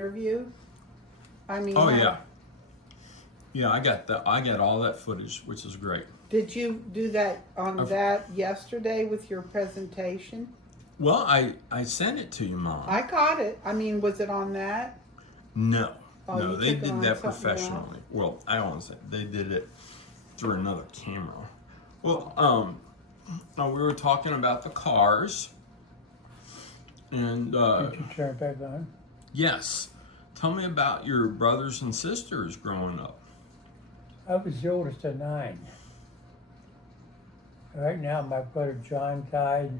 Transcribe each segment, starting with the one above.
interview? I mean, Oh yeah, yeah. I got that. I got all that footage, which is great. did you do that on that yesterday with your presentation? Well, I sent it to you, Mom. I got it. I mean, was it on that? No, Oh, no, you they took it did on that something professionally. Well, I don't want to say they did it through another camera. Well, no, we were talking about the cars, and Did you turn it back on? yes, tell me about your brothers and sisters growing up. I was the oldest of 9. Right now, my brother John died.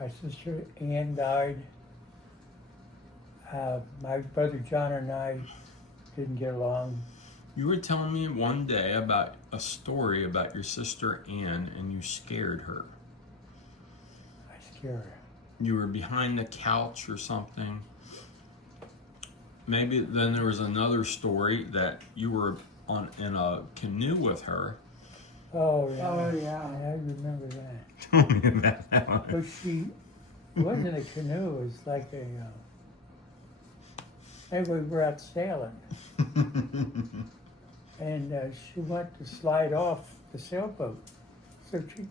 My sister Ann died. My brother John and I didn't get along. You were telling me one day about a story about your sister Ann, and you scared her. I scared her. You were behind the couch or something. Maybe then there was another story that you were in a canoe with her. Oh, yeah. Oh, yeah. I remember that. Tell me about that one. But it wasn't a canoe. It was like a. Anyway, we were out sailing, and she went to slide off the sailboat. So she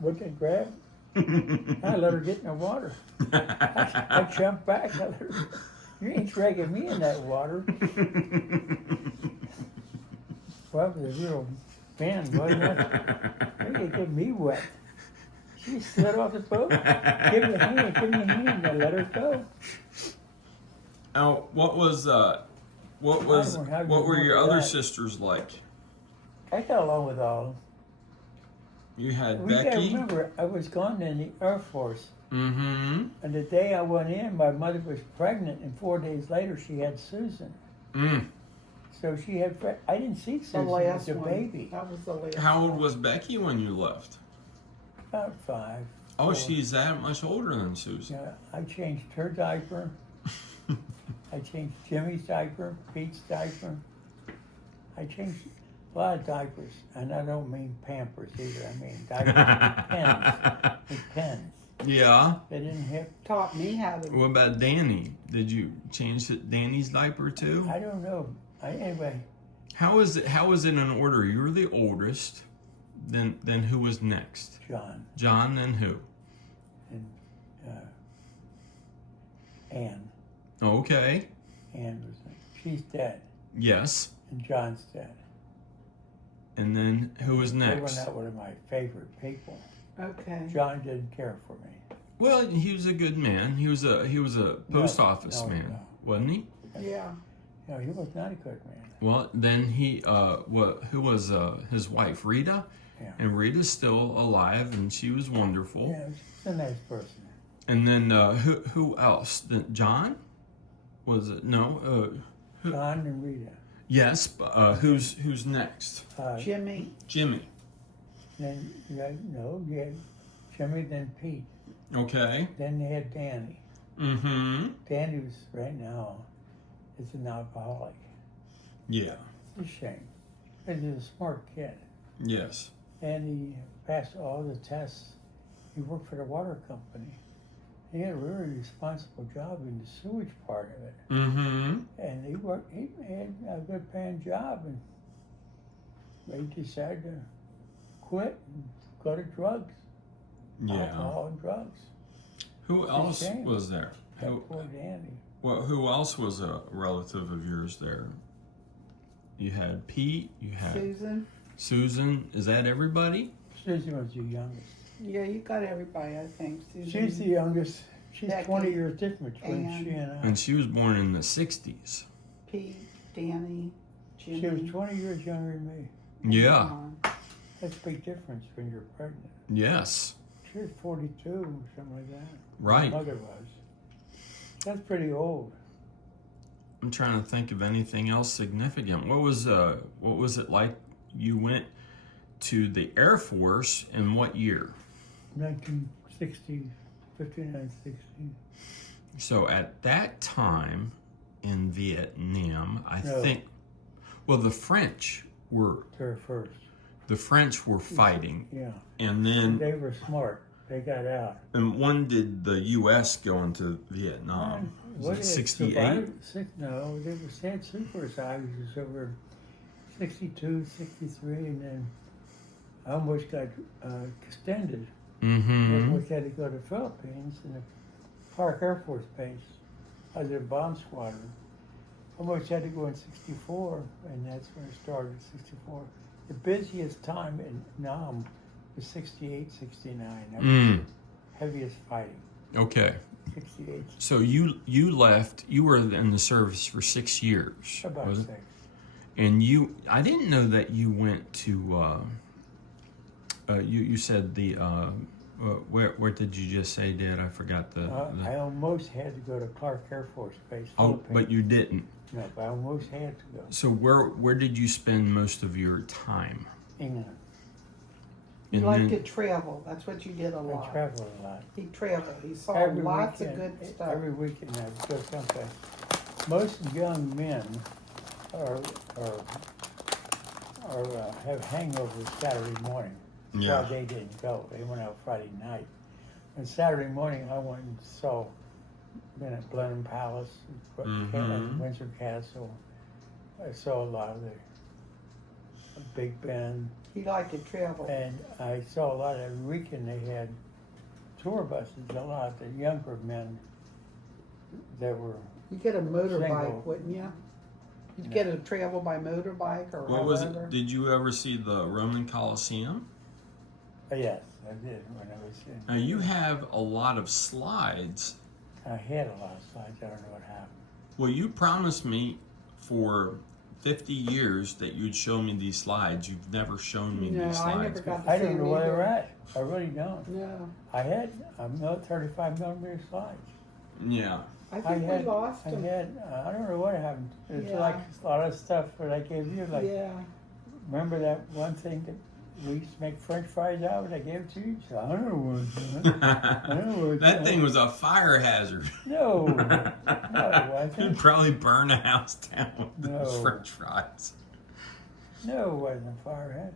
went and grabbed. I let her get in the water. I jumped back. I let her, you ain't dragging me in that water. Well, it was a real fan, wasn't it? They get me wet. She slid off the boat. Give me a hand, give me a hand. I let her go. Now, what were your other sisters like? I got along with all of them. You had We gotta Becky. remember, I was gone in the Air Force. Mm-hmm. And the day I went in, my mother was pregnant, and 4 days later, she had Susan. Mm. So she had, I didn't see The Susan last as a one. baby. That was the last How old one. was Becky when you left? About 5. Oh, 4. she's that much older than Susan. Yeah, I changed her diaper. I changed Jimmy's diaper, Pete's diaper. I changed a lot of diapers, and I don't mean Pampers either. I mean diapers with pens. With pens. Yeah. They didn't have. Taught me how to. What about Danny? Did you change Danny's diaper too? I don't know. Anyway, How is it in order? You were the oldest. Then who was next? John John, then who? and Ann. Okay. Ann was. She's dead, Yes. and John's dead. And then who was They were next? not one of my favorite people. Okay. John didn't care for me. Well, he was a good man. He was a post office no, man, no. wasn't he? Yeah. No, he was not a good man. Well, then he who was his wife, Rita? Yeah. And Rita's still alive, and she was wonderful. Yeah, she's a nice person. And then who else? John? Was it no? John and Rita. Yes. Who's next? Jimmy. Jimmy. Then you had Jimmy, then Pete. Okay. Then they had Danny. Mm-hmm. Danny was right now is an alcoholic. Yeah. It's a shame. But he's a smart kid. Yes. And he passed all the tests. He worked for the water company. He had a really responsible job in the sewage part of it. Mm-hmm. And he had a good paying job, and he decided to quit and go to drugs. Yeah. Alcohol and drugs. Who It's a else shame. was there? That Who, poor Danny. well, who else was a relative of yours there? You had Pete. You had Susan. Susan. Is that everybody? Susan was the youngest. Yeah, you got everybody, I think. Susan. She's the youngest. She's Becky, 20 years different between Ann. she and I. And she was born in the 60s. Pete, Danny, Jimmy. She was 20 years younger than me. Yeah. That's a big difference when you're pregnant. Yes. She was 42, something like that. Right. My mother was. That's pretty old. I'm trying to think of anything else significant. What was it like? You went to the Air Force in what year? 1960, 59, 60. So at that time in Vietnam, I No. think, well, the French were Her first. fighting, Yeah. and then They were smart. They got out. And when did the U.S. go into Vietnam? What Was it is 68? No, they were saying supersizers over 62, 63, and then I almost got extended. Mm-hmm. We had to go to the Philippines and the Park Air Force Base. I was in a bomb squadron. Almost had to go in 64, and that's when it started, 64. The busiest time in Nam was 68, 69. That was Mm. the heaviest fighting, Okay. 68, So you left. You were in the service for 6 years. about was it? 6. And I didn't know that you went to. You said the. Where did you just say, Dad? I forgot the. I almost had to go to Clark Air Force Base, Oh, Philippines. but you didn't. No, but I almost had to go. So where did you spend most of your time? England. You And like then- to travel. That's what you did a I lot. traveled a lot. He traveled. He saw Every lots weekend, of good stuff. Every weekend I would go someplace. Most young men have hangovers Saturday morning. That's Yeah. why they didn't go. They went out Friday night. And Saturday morning I went and saw, been at Blenheim Palace, Mhm. Windsor Castle. I saw a lot of the Big Ben. He liked to travel. And I saw a lot of, every weekend they had tour buses, a lot of the younger men that were, You get a motorbike, Single. wouldn't you? You'd No. get a travel by motorbike or What was however. it? Did you ever see the Roman Colosseum? yes, I did when I was in. Now you have a lot of slides. I had a lot of slides, I don't know what happened. Well, you promised me for 50 years that you'd show me these slides. You've never shown me No, these I slides. never got to I see don't know him where either. they're at, I really don't. No, I had, 35 millimeter slides. Yeah. I think we lost I him. had, I don't know what happened. It's Yeah. like a lot of stuff that I gave you, like, Yeah, remember that one thing that we used to make French fries out of, I gave it to you? So, I don't know what it's doing. That thing was a fire hazard. No, no, it wasn't. You'd probably burn a house down with those No. French fries. No, it wasn't a firehead.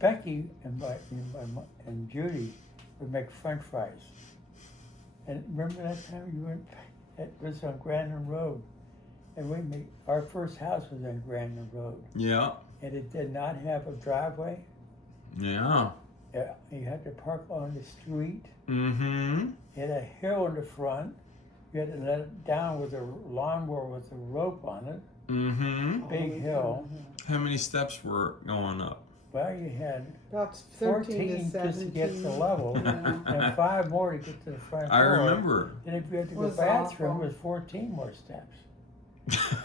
Becky and Judy would make French fries. And remember that time you went? It was on Grandin Road, and our first house was on Grandin Road, Yeah. and it did not have a driveway. Yeah. You had to park on the street. Mm-hmm. It had a hill in the front. You had to let it down with a lawnmower with a rope on it. Mm-hmm. Big hill. How many steps were going up? Well, you had about 13 to 14 17. just to get to the level, Yeah. and 5 more to get to the front I door. remember. And if you had to go to Was the bathroom, awful. it was 14 more steps.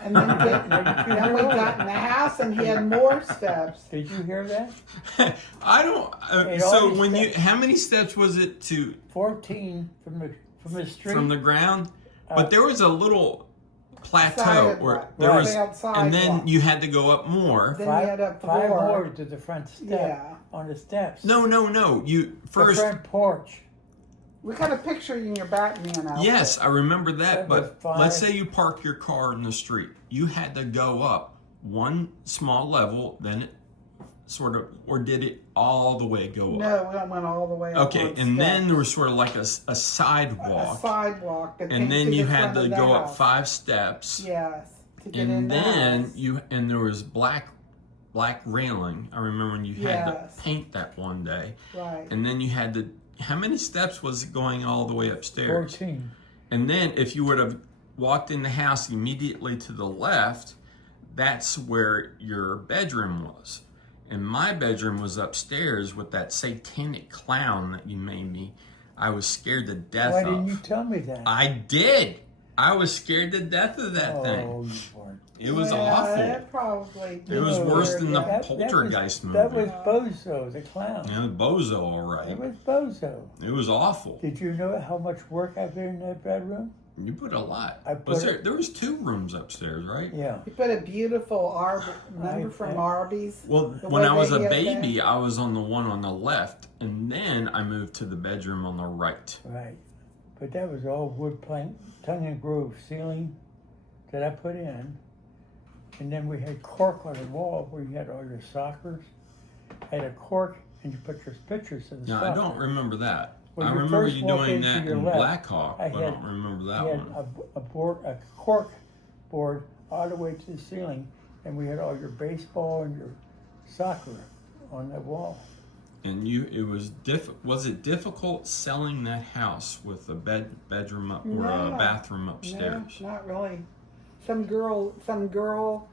And then, then we got in the house and he had more steps. Did you hear that? I don't. It So always when you, said- how many steps was it to 14 from the street. from the ground? But there was a little plateau Sidewalk. where there Right. was, Sidewalk. and then you had to go up more. Then you had up 5 4. more to the front step Yeah. on the steps. No. You the first. front porch. We got a picture in your Batman outfit. Yes, I remember that. That was But 5. let's say you park your car in the street. You had to go up one small level, then it sort of, or did it all the way go up? No, we went all the way up. Okay, on and then steps. there was sort of like a a sidewalk, sidewalk. that came and then to you the had front to of the go up house. 5 steps, Yes, to get in and the then house. and there was black railing. I remember when you had Yes. to paint that one day, Right. and then you had to. How many steps was it going all the way upstairs? 14. And then if you would have walked in the house immediately to the left, that's where your bedroom was. And my bedroom was upstairs with that satanic clown that you made me. I was scared to death Why of. didn't you tell me that? I did. I was scared to death of that thing. Oh, you weren't. It was Well, awful. That probably. It was No, worse than the that- Poltergeist That movie. was Bozo, the clown. It was Bozo, all right. It was Bozo. It was awful. Did you know how much work I did in that bedroom? You put a lot. I Was put there was 2 rooms upstairs, right? Yeah. You put a beautiful remember from Arby's? Well, The when way I was they a had baby, I was on the one on the left, and then I moved to the bedroom on the right. Right. But that was all wood plank, tongue and groove ceiling that I put in. And then we had cork on the wall where you had all your sockers. I had a cork and you put your pictures in the No, sock. I don't remember that. When I you remember first you walk doing into that your in left, Black Hawk, I but I had- don't remember that We had one. a cork board all the way to the ceiling, and we had all your baseball and your soccer on the wall. And was it difficult selling that house with a bedroom up or No. a bathroom upstairs? No, not really. Some girl,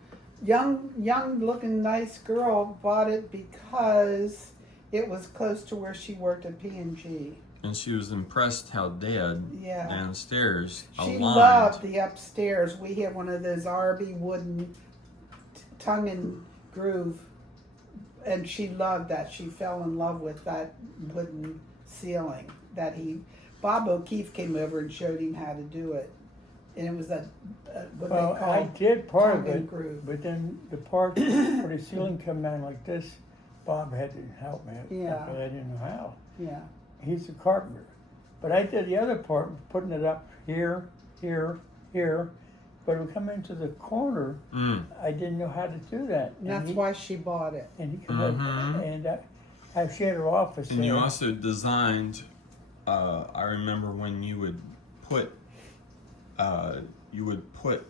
young looking nice girl bought it because it was close to where she worked at P&G. And she was impressed how Dad Yeah. downstairs She aligned. loved the upstairs. We had one of those RB wooden tongue and groove, and she loved that. She fell in love with that wooden ceiling that Bob O'Keefe came over and showed him how to do it. And it was what Well, they call I did part of tongue and it, groove. but then the part where the ceiling come down like this, Bob had to help me. Yeah. But I didn't know how. Yeah. He's a carpenter. But I did the other part, putting it up here, here, here. But when we come into the corner, I didn't know how to do that. And that's why she bought it. And he come up, and she had her office And there. you also designed, I remember when you would put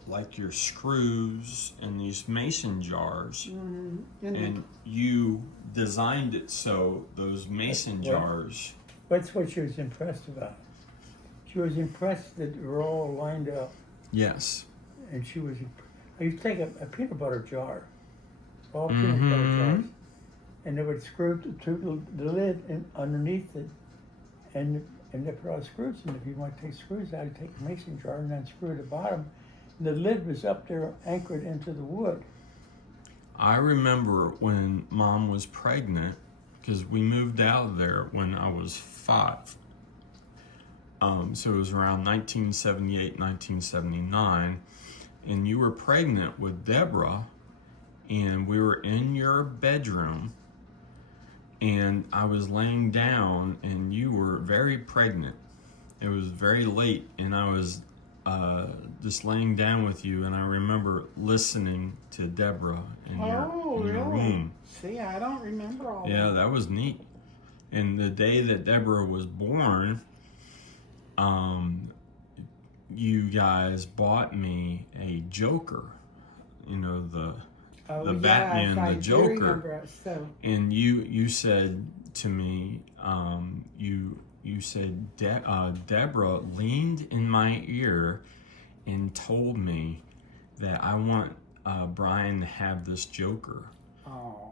like your screws in these mason jars, and you designed it so those mason jars. That's what she was impressed about. She was impressed that they were all lined up. Yes. And she was, I used to take a peanut butter jar, all peanut butter jars, and they would screw to the lid underneath it, and they put all the screws in. If you want to take screws out, you take a mason jar and then screw the bottom. And the lid was up there anchored into the wood. I remember when Mom was pregnant, because we moved out of there when I was 5. So it was around 1978, 1979. And you were pregnant with Deborah, and we were in your bedroom, and I was laying down, and you were very pregnant. It was very late, and I was just laying down with you, and I remember listening to Deborah in your room. See, I don't remember all Yeah, that. that was neat. And the day that Deborah was born, you guys bought me a Joker. You know, the Batman, I the do Joker. remember it, so. And you said to me, you said Deborah leaned in my ear and told me that I want Brian to have this Joker. Oh.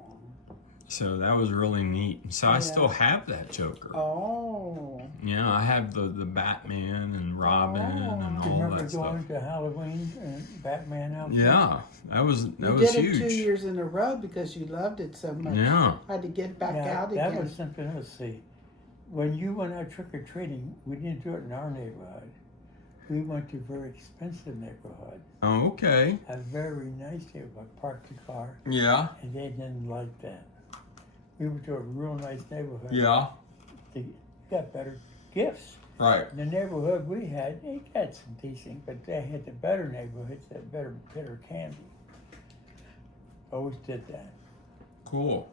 So that was really neat. So I still have that Joker. Oh. Yeah, I have the Batman and Robin and all Remember that stuff. going to Halloween and Batman outfit? Yeah, that was You huge. did it 2 years in a row because you loved it so much. Yeah. Had to get back Yeah, out that again. was something else. See, when you went out trick or treating, we didn't do it in our neighborhood. We went to a very expensive neighborhood, Oh, okay. a very nice neighborhood. Parked the car, Yeah. and they didn't like that. We went to a real nice neighborhood. Yeah. They got better gifts. Right. The neighborhood we had, they got some decent, but they had the better neighborhoods that better candy. Always did that. Cool.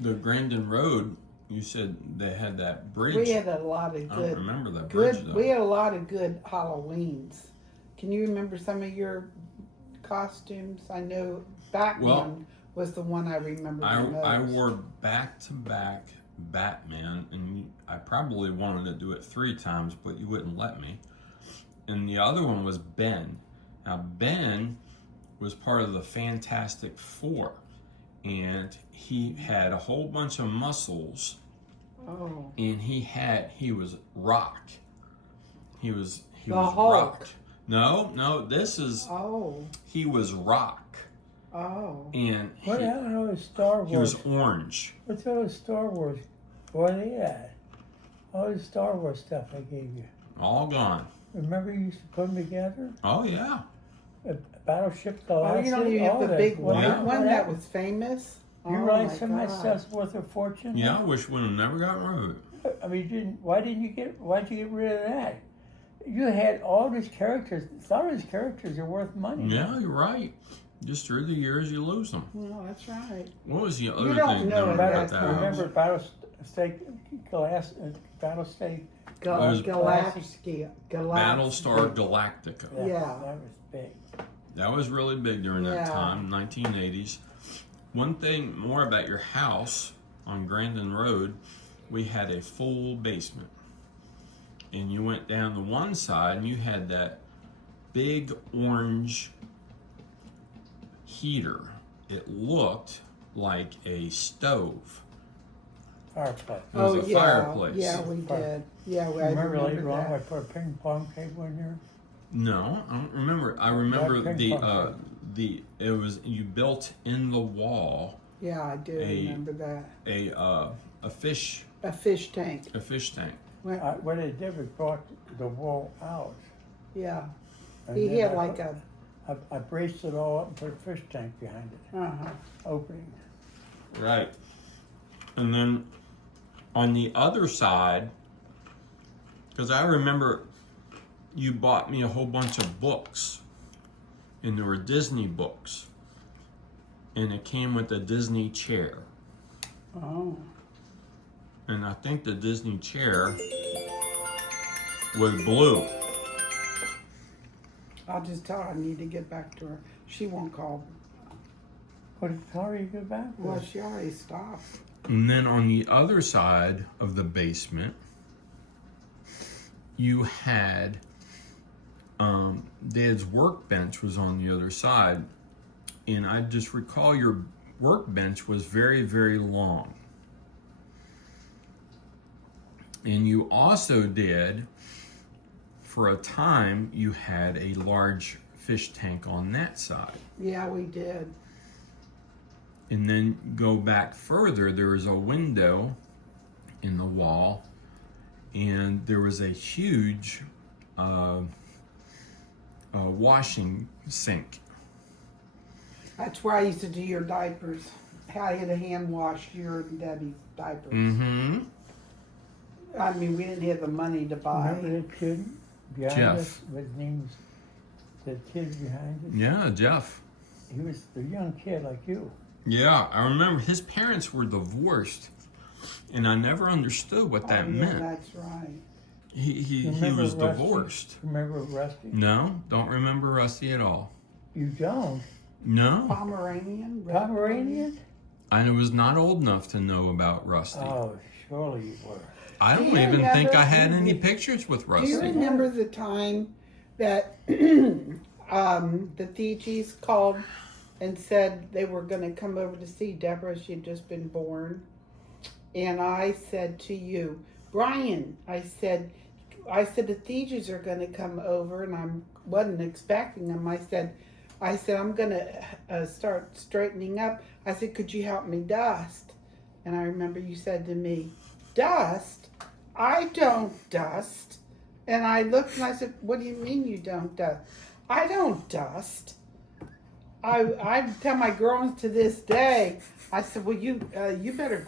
The Grandin Road, you said they had that bridge. We had a lot of I don't good, remember that bridge though. we had a lot of good Halloweens. Can you remember some of your costumes? I know Batman Well, was the one I remember the most. I wore back-to-back Batman, and I probably wanted to do it 3 times, but you wouldn't let me. And the other one was Ben. Now, Ben was part of the Fantastic Four, and he had a whole bunch of muscles, Oh. and he was Rock. He was The Hulk. Rock. No, this is, Oh. he was Rock. Oh. And What the hell are those Star Wars? he was orange. What's all those Star Wars? What are they at? All the Star Wars stuff I gave you. All gone. Remember you used to put them together? Oh, yeah. Battleship Oh, Galaxy. you know, you all have the that. big What one, Yeah. one that was famous. You Oh realize my some of that God. stuff's worth a fortune? Yeah, I wish we'd have never gotten rid of it. I mean, why'd you get rid of that? You had all these characters. Some of these characters are worth money. Yeah, you're right. Just through the years, you lose them. Well, that's right. What was the other don't thing know about it that that house? much. Remember Battlestate? That was- Galactica. Battlestar Galactica. Yeah. That was big. That was really big during that Yeah. time, 1980s. One thing more about your house on Grandin Road, we had a full basement. And you went down the one side and you had that big orange heater. It looked like a stove. Fireplace. It was Oh, a yeah. fireplace. Yeah, we did. Yeah, I Remember later remember on I that. put a ping pong table in there? No, I don't remember. I remember That the ping pong it was you built in the wall Yeah, I do A- remember that. a fish A fish tank. tank. What they did was brought the wall out. Yeah. And He then had I like put- a, I braced it all up and put a fish tank behind it, uh-huh. opening. Right. And then on the other side, because I remember you bought me a whole bunch of books, and there were Disney books, and it came with a Disney chair. Oh. And I think the Disney chair was blue. I'll just tell her I need to get back to her. She won't call. What car you go back Well, with? she already stopped. And then on the other side of the basement, you had Dad's workbench was on the other side. And I just recall your workbench was very, very long. And you also did, for a time, you had a large fish tank on that side. Yeah, we did. And then go back further, there was a window in the wall, and there was a huge washing sink. That's where I used to do your diapers. I had to hand wash your and Debbie's diapers. Mm-hmm. I mean, we didn't have the money to buy. Remember that kid behind Jeff. us? His name's the kid behind us. Yeah, Jeff. He was a young kid like you. Yeah, I remember his parents were divorced, and I never understood what that Oh, yeah, meant. that's right. He Remember was Rusty? divorced. Remember Rusty? No, don't remember Rusty at all. You don't? No, Pomeranian. Pomeranian? I was not old enough to know about Rusty. Oh, surely you were. I Do don't you even think I remember- had any pictures with Do you Rusty. remember the time that the Theeges called and said they were going to come over to see Deborah? She had just been born. And I said to you, Brian, I said the Theeges are going to come over, and I wasn't expecting them. I said I'm going to start straightening up. I said, could you help me dust? And I remember you said to me, dust? I don't dust. And I looked and I said, what do you mean you don't dust? I don't dust. I tell my girls to this day, I said, well, you better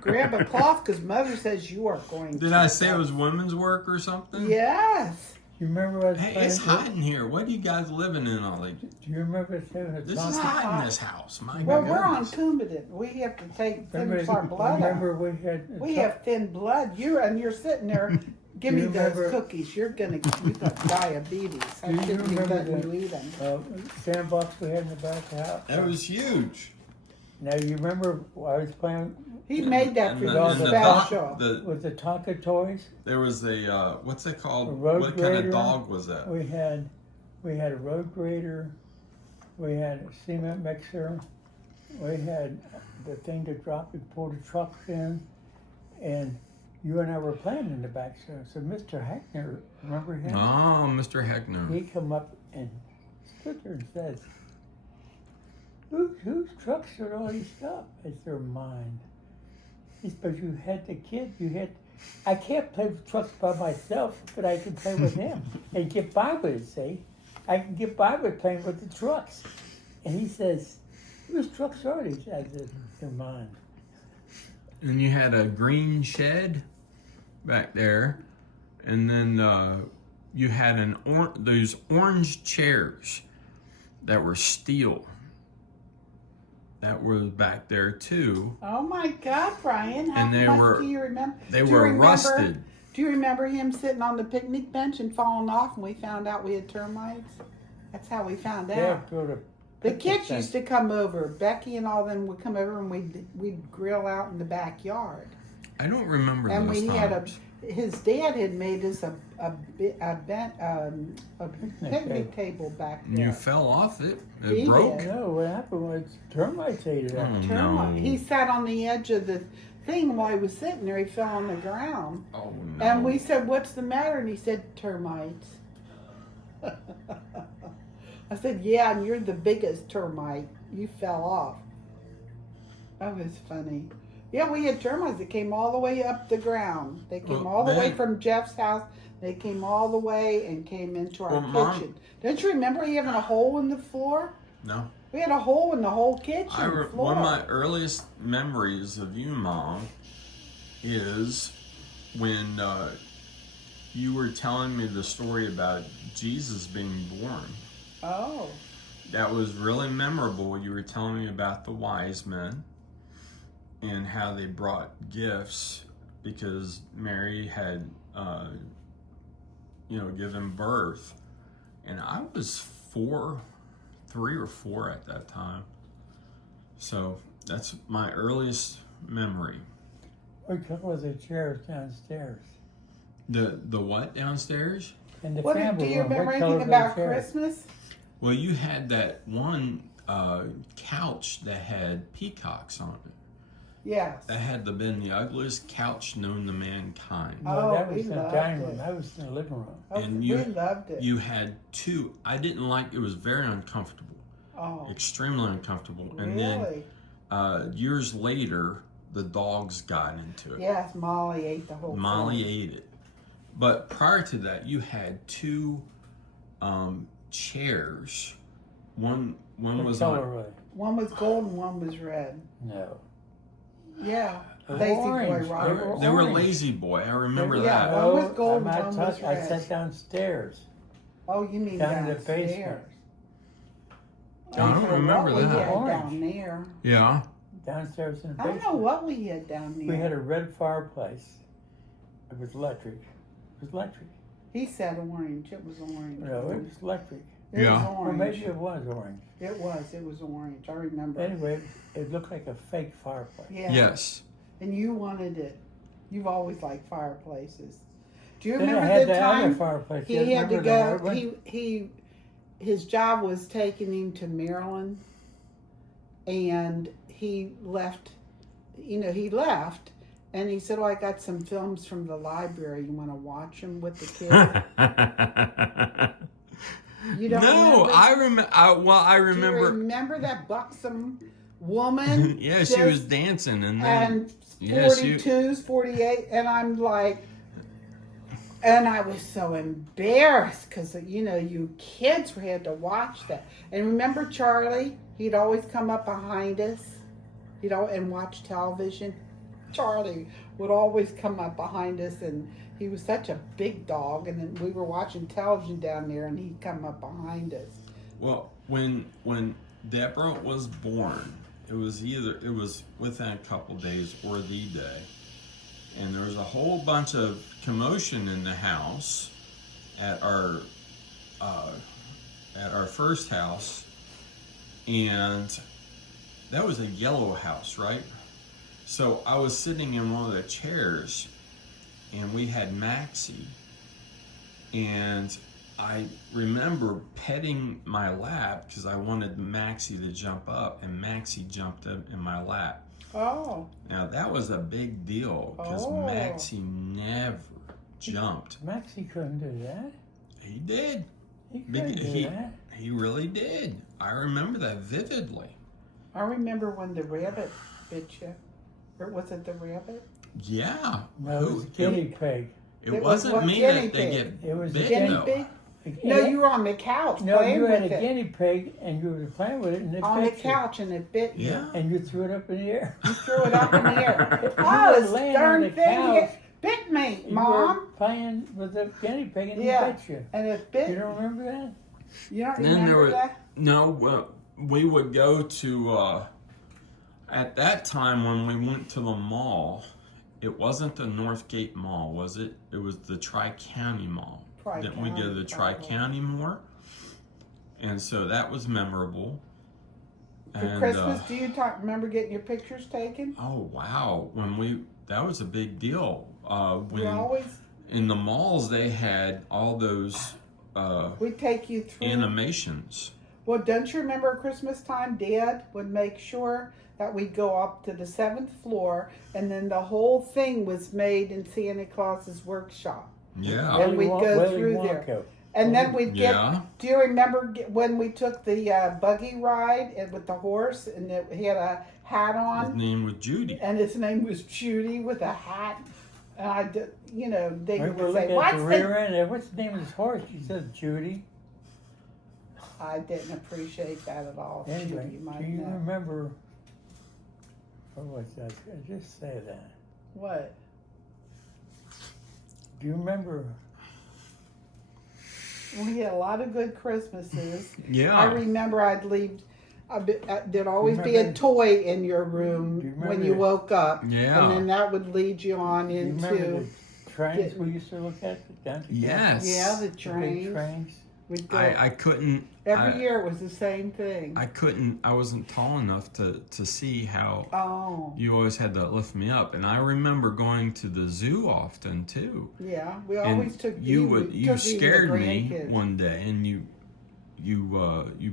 grab a cloth because Mother says you are going to. Did I say it was women's work or something? Yes. You remember us Hey, playing? it's hot in here. What are you guys living in all the... Do you remember us having a This song? is hot in this house. My Well, we're on goodness. Coumadin. We have to Remember, finish our blood out. remember we had. We have thin blood. You're sitting there. Give me You those remember- cookies. You got diabetes. I Do you shouldn't be remember letting the- you eat them. sandbox we had in the back of the house. That was huge. Now you remember I was playing He made that for And you and special. with the Tonka toys. There was a, what's it called? A road What kind of grader. dog was that? We had a road grader. We had a cement mixer. We had the thing to drop and pull the trucks in, and you and I were playing in the back. So Mr. Hackner, remember him? Oh, Mr. Heckner. He come up and stood there and says, whose trucks are all these stuff? I said, they're mine. He said, but you had the kid, I can't play with trucks by myself, but I can play with him and get by with it, see? I can get by with playing with the trucks. And he says, whose trucks are these? I said, they're mine. And you had a green shed back there. And then you had those orange chairs that were steel that were back there too. Oh my God, Brian! How And they much were- do you remember? They Do you were remember- rusted. Do you remember him sitting on the picnic bench and falling off, and we found out we had termites? That's how we found Yeah, out. go to The picnic kids bench. used to come over. Becky and all them would come over, and we'd grill out in the backyard. I don't remember And those we had times. his dad had made us a picnic table back And there. you fell off it. It He broke. did. No, what happened was termites ate it up. Mm. Termite. No. He sat on the edge of the thing while he was sitting there. He fell on the ground. Oh no. And we said, "What's the matter?" And he said, "Termites." I said, "Yeah, and you're the biggest termite. You fell off." That was funny. Yeah, we had termites that came all the way up the ground. They came Well, all the way they- from Jeff's house. They came all the way and came into our Well, Mom- kitchen. Don't you remember having a hole in the floor? No. We had a hole in the whole kitchen floor. One of my earliest memories of you, Mom, is when you were telling me the story about Jesus being born. Oh, That was really memorable. You were telling me about the wise men and how they brought gifts because Mary had, given birth. And I was 3 or 4 at that time. So that's my earliest memory. What color the chairs downstairs? The what downstairs? In the what do family you room, remember what color anything were the about chairs? Christmas? Well, you had that one couch that had peacocks on it. Yes. That had been the ugliest couch known to mankind. No, that Oh, was we in the loved dining it. room. That was in the living room. Oh, And we you- loved it. You had 2. I didn't like it. Was very uncomfortable, Oh, extremely uncomfortable. And really? then years later, the dogs got into it. Yes, Molly ate the whole Molly thing. ate it. But prior to that, you had 2 chairs. One What was color on. were they? One was gold and one was red. No. Yeah. They were Lazy Boy orange. Robert. They were orange. Lazy Boy. I remember Yeah. that. One was gold and I'm one not was touch- I red. sat downstairs. Oh, you mean Down in the downstairs? basement. I don't know remember what we that. had Orange. down there. Yeah. Downstairs in the I don't basement. know what we had down there. We had a red fireplace. It was electric. It was electric. He said orange. It was orange. No, it was electric. It Yeah. was Or orange. maybe it was orange. It was orange. I remember. Anyway, it looked like a fake fireplace. Yeah. Yes. And you wanted it. You've always liked fireplaces. Do you Then I remember had the the other time fireplace. he You had to remember go? the one? His job was taking him to Maryland, and he left. He left, and he said, "Oh, I got some films from the library. You want to watch them with the kids?" You don't No, remember? I remember. I Do you remember. remember that buxom woman? Yeah, she was dancing, and then And Yes, you- 42s, 48, and I'm like, and I was so embarrassed because, you kids had to watch that. And remember Charlie? He'd always come up behind us, and watch television. Charlie would always come up behind us, and he was such a big dog, and then we were watching television down there, and he'd come up behind us. well, when Deborah was born, it was within a couple days or the day, and there was a whole bunch of commotion in the house at our first house, and that was a yellow house, right? So I was sitting in one of the chairs, and we had Maxie, and I remember petting my lap because I wanted Maxie to jump up, and Maxie jumped up in my lap. Oh, Now that was a big deal because Oh. Maxie never jumped. Maxie couldn't do that. He did. He couldn't do that. He really did. I remember that vividly. I remember when the rabbit bit you. Or was it the rabbit? Yeah. No, it was a guinea pig. It It was wasn't what me guinea that they pig? get It was a bit Guinea though. pig? A- No, you were on the couch No, playing you had with a it. guinea pig and you were playing with it and it On the bit you. couch and it bit you. Yeah. And you threw it up in the air. You threw it up in the air. You Oh, were this laying on darn the thing couch. bit me, You Mom. were playing with the guinea pig and Yeah. it bit you. And it You bit don't remember that? You don't Then there remember was that? no. We would go to at that time when we went to the mall. It wasn't the Northgate Mall, was it? It was the Tri-County Mall. Didn't we go to the Tri-County more? And so that was memorable. For Christmas, do you remember getting your pictures taken? Oh wow! That was a big deal. We always In the malls they had all those we'd take you through. animations. Well, don't you remember at Christmas time, Dad would make sure that we'd go up to the 7th floor, and then the whole thing was made in Santa Claus's workshop. Yeah. And we'd go Willy through Wonka. there. And then we'd get. Yeah. Do you remember when we took the buggy ride and with the horse, and he had a hat His on, name was Judy. and his name was Judy with a hat, and I did, they We would were say, looking at "What's the the?" rear end. And what's the name of this horse? She said Judy. I didn't appreciate that at all. Anyway, Judy, you might do you know. remember? What was that? I just say that. What? Do you remember? We had a lot of good Christmases. Yeah. I remember I'd leave. There'd always be a Remember- toy in your room Do you when remember- you woke up, Yeah. and then that would lead you on Do you remember into the trains we used to look at down to Yes. yeah the the big trains. trains? We'd go I couldn't. every year. It was the same thing. I wasn't tall enough to see how Oh you always had to lift me up. And I remember going to the zoo often too. yeah, we And always took you took you the scared me grandkids. one day, and you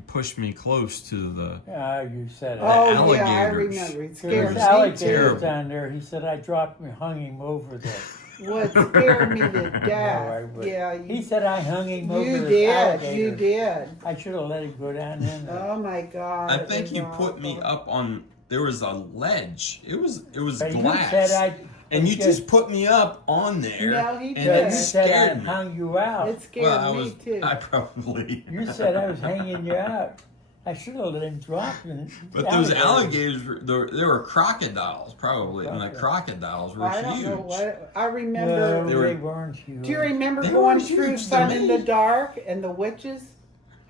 pushed me close to the. Yeah, you said Oh that. yeah, I alligators. remember. It There scared was me alligators too. Terrible. down there. He said I dropped him and hung him over there. What scared me to No, I death? wouldn't. Yeah, He said I hung him over you the did. alligator. You did. I should have let him go down in there. Oh my God! I it think was you put me awful. up on. There was a ledge. It was But you glass. said and you just put me up on there. No, he and did. it you said I scared me. hung you out. It scared Well, me too. I probably. You said I was hanging you out. I should have let him drop him. But those alligators, they were crocodiles, probably, and the crocodiles were I don't huge. know what I No, remember. they weren't huge. Do you remember They going were through huge to Fun in the me. Dark and the witches?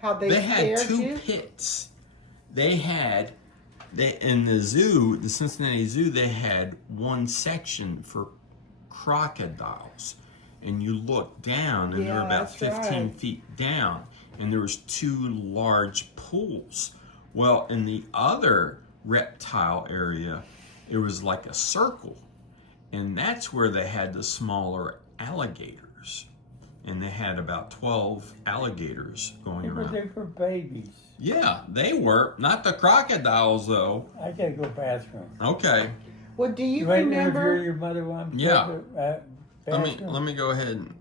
How they They scared had two you? pits. In the zoo, the Cincinnati Zoo, they had one section for crocodiles, and you look down, and they're Yeah, about that's 15 right. feet down, and there was two large pools. Well, in the other reptile area, it was like a circle, and that's where they had the smaller alligators, and they had about 12 alligators going They were around. there for babies. Yeah, they were. Not the crocodiles, though. I gotta go bathroom. Okay. Well, do you You ready to interview remember? your mother while I'm Yeah. taking the, Let bathroom? me go ahead and